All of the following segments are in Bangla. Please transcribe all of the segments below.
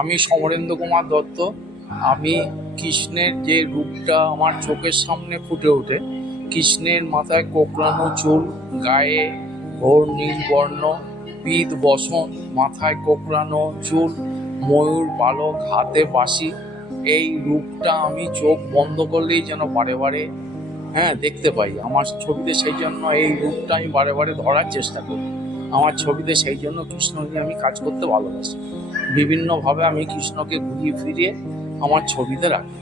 আমি সমরেন্দ্র কুমার দত্ত। আমি কৃষ্ণের যে রূপটা আমার চোখের সামনে ফুটে ওঠে, কৃষ্ণের মাথায় কোঁকড়ানো চুল, গায়ে ঘোর নীল বর্ণ, পিত বসন, মাথায় কোঁকড়ানো চুল, ময়ূর পালক, হাতে বাঁশি, এই রূপটা আমি চোখ বন্ধ করলেই যেন বারে বারে দেখতে পাই আমার ছবিতে। সেই জন্য এই রূপটা আমি বারে বারে ধরার চেষ্টা করি আমার ছবিতে। সেই জন্য কৃষ্ণ নিয়ে আমি কাজ করতে ভালোবাসি। বিভিন্নভাবে আমি কৃষ্ণকে ঘুরিয়ে ফিরিয়ে আমার ছবিতে রাখি।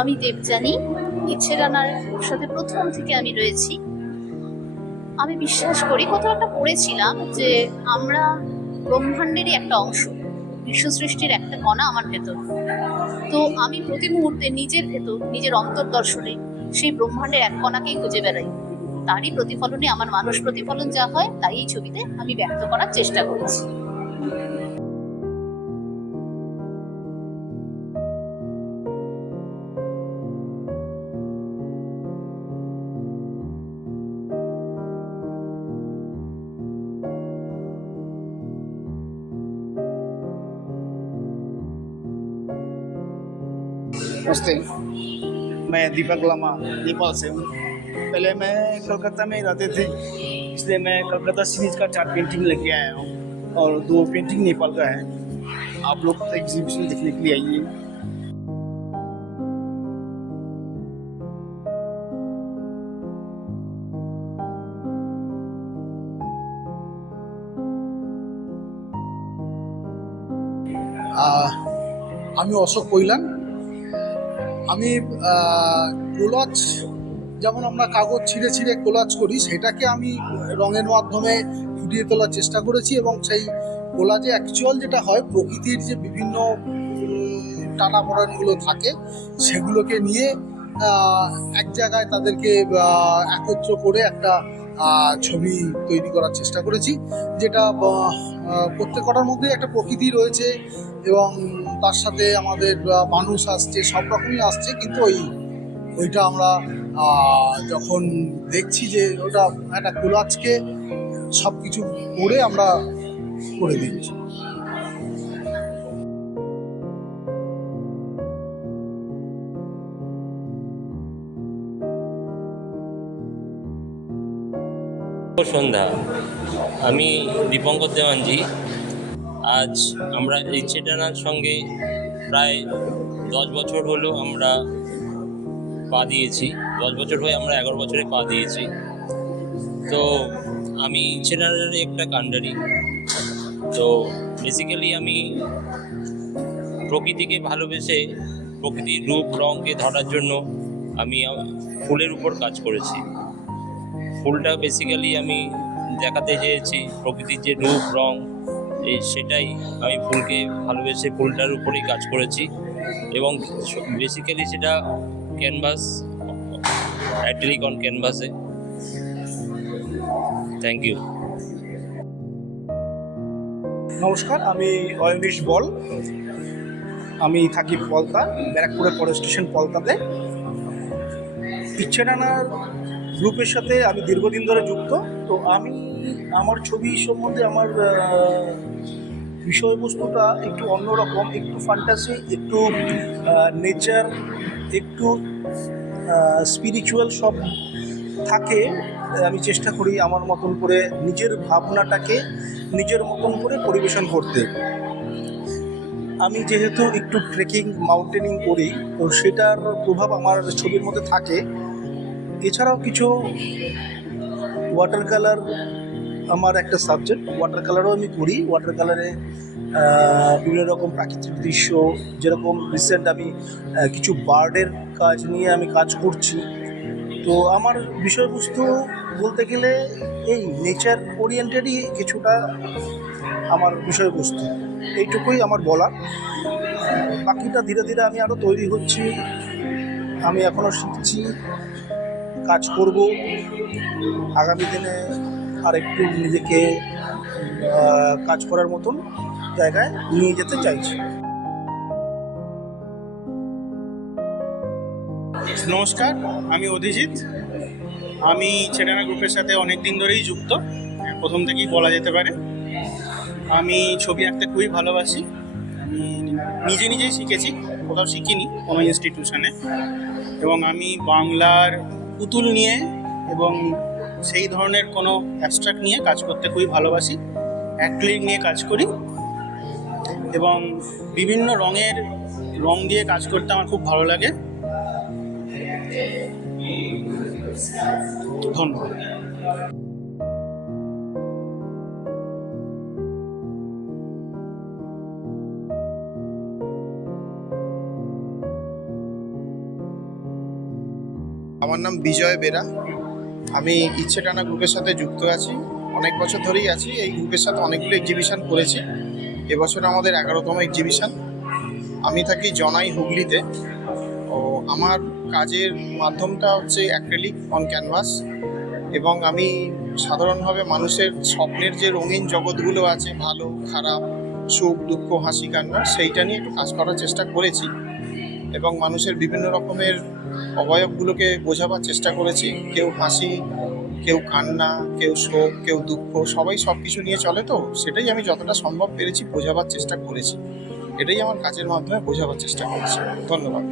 আমি দেবযানী, ইচ্ছে রানার সাথে প্রথম থেকে আমি রয়েছি। আমি বিশ্বাস করি, কোথাও একটা পড়েছিলাম যে আমরা ব্রহ্মাণ্ডেরই একটা অংশ, বিশ্ব সৃষ্টির একটা কণা আমার ভেতর। তো আমি প্রতি মুহূর্তে নিজের ভেতর, নিজের অন্তর্দর্শনে সেই ব্রহ্মাণ্ডের এক কণাকেই খুঁজে বেড়াই। তারই প্রতিফলনে আমার মানুষ প্রতিফলন যা হয় তাই এই ছবিতে আমি ব্যক্ত করার চেষ্টা করেছি। नमस्ते, मैं दीपक लामा नेपाल से हूँ। पहले मैं कलकत्ता में रहते थे, इसलिए मैं कलकत्ता सीरीज का 4 पेंटिंग लेके आया हूँ और 2 पेंटिंग नेपाल का है। आप लोग एग्जीबिशन देखने के लिए आइए। আমি অশোক কৈলান। আমি কোলাজ, যেমন আমরা কাগজ ছিঁড়ে ছিঁড়ে কোলাজ করি, সেটাকে আমি রঙের মাধ্যমে ফুটিয়ে তোলার চেষ্টা করেছি। এবং সেই কোলাজে অ্যাকচুয়াল যেটা হয়, প্রকৃতির যে বিভিন্ন টানাপোড়েনগুলো থাকে সেগুলোকে নিয়ে এক জায়গায় তাদেরকে একত্র করে একটা ছবি তৈরি করার চেষ্টা করেছি, যেটা প্রত্যেকটার মধ্যেই একটা প্রকৃতি রয়েছে এবং তার সাথে আমাদের মানুষ আসছে, সব রকমই আসছে। কিন্তু ওইটা আমরা যখন দেখছি যে ওটা একটা কোলাজকে সব কিছু করে আমরা করে দিচ্ছি। সন্ধ্যা, আমি দীপঙ্কর দেওয়ানজি। আজ আমরা ইচ্ছে টানার সঙ্গে প্রায় 10 বছর হলো আমরা পা দিয়েছি। 10 বছর হয়ে আমরা 11 বছরে পা দিয়েছি। তো আমি ইচ্ছে টানার একটা কাণ্ডারি। তো বেসিক্যালি আমি প্রকৃতিকে ভালোবেসে প্রকৃতির রূপ রঙকে ধরার জন্য আমি ফুলের উপর কাজ করেছি। ফুলটা বেসিক্যালি আমি দেখাতে চেয়েছি প্রকৃতির যে রূপ রং, সেটাই আমি ফুলকে ভালোবেসে ফুলটার উপরেই কাজ করেছি। এবং বেসিক্যালি সেটা ক্যানভাস, অ্যাক্রিলিক অন ক্যানভাসে। Thank you. নমস্কার, আমি অয়নীশ বল। আমি থাকি পলতা, ব্যারাকপুরের পরের স্টেশন পলতাতে। ইচ্ছে টানার গ্রুপের সাথে আমি দীর্ঘদিন ধরে যুক্ত। তো আমি আমার ছবি সম্বন্ধে আমার বিষয়বস্তুটা একটু অন্যরকম, একটু ফ্যান্টাসি, একটু নেচার, একটু স্পিরিচুয়াল সব থাকে। আমি চেষ্টা করি আমার মতন করে নিজের ভাবনাটাকে নিজের মতন করে পরিবেশন করতে। আমি যেহেতু একটু ট্রেকিং, মাউন্টেনিং করি, তো সেটার প্রভাব আমার ছবির মধ্যে থাকে। এছাড়াও কিছু ওয়াটার কালার আমার একটা সাবজেক্ট, ওয়াটার কালারও আমি করি। ওয়াটার কালারে বিভিন্ন রকম প্রাকৃতিক দৃশ্য, যেরকম রিসেন্ট আমি কিছু বার্ডের কাজ নিয়ে আমি কাজ করছি। তো আমার বিষয়বস্তু বলতে গেলে এই নেচার ওরিয়েন্টেডই কিছুটা আমার বিষয়বস্তু। এইটুকুই আমার বলার। বাকিটা ধীরে ধীরে আমি আরও তৈরি হচ্ছি, আমি এখনও শিখছি, কাজ করব। আগামী দিনে আর একটু নিজেকে কাজ করার মতন জায়গায় নিয়ে যেতে চাইছি। নমস্কার, আমি অধিজিৎ। আমি ছেটানা গ্রুপের সাথে অনেক দিন ধরেই যুক্ত, প্রথম থেকেই বলা যেতে পারে। আমি ছবি আঁকতে খুবই ভালোবাসি। আমি নিজেই শিখেছি, কোথাও শিখিনি কোনো ইনস্টিটিউশনে। এবং আমি বাংলার পুতুল নিয়ে এবং সেই ধরনের কোনো অ্যাবস্ট্রাক্ট নিয়ে কাজ করতে খুবই ভালোবাসি। অ্যাক্রিলিক নিয়ে কাজ করি এবং বিভিন্ন রং দিয়ে কাজ করতে আমার খুব ভালো লাগে। ধন্যবাদ। আমার নাম বিজয় বেরা। আমি ইচ্ছেটানা গ্রুপের সাথে যুক্ত আছি, অনেক বছর ধরেই আছি। এই গ্রুপের সাথে অনেকগুলো এক্সিবিশন করেছি। এবছর আমাদের 11তম এক্সিবিশন। আমি থাকি জনাই, হুগলিতে। ও আমার কাজের মাধ্যমটা হচ্ছে অ্যাক্রিলিক অন ক্যানভাস, এবং আমি সাধারণভাবে মানুষের স্বপ্নের যে রঙিন জগৎগুলো আছে, ভালো খারাপ, সুখ দুঃখ, হাসি কান্না, সেইটা নিয়ে একটু কাজ করার চেষ্টা করেছি এবং মানুষের বিভিন্ন রকমের অবয়বগুলোকে বোঝাবার চেষ্টা করেছি। কেউ হাসি, কেউ কান্না, কেউ শোক, কেউ দুঃখ, সবাই সব কিছু নিয়ে চলে, তো সেটাই আমি যতটা সম্ভব পেরেছি বোঝাবার চেষ্টা করেছি। এটাই আমার কাজের মাধ্যমে বোঝাবার চেষ্টা করেছি। ধন্যবাদ।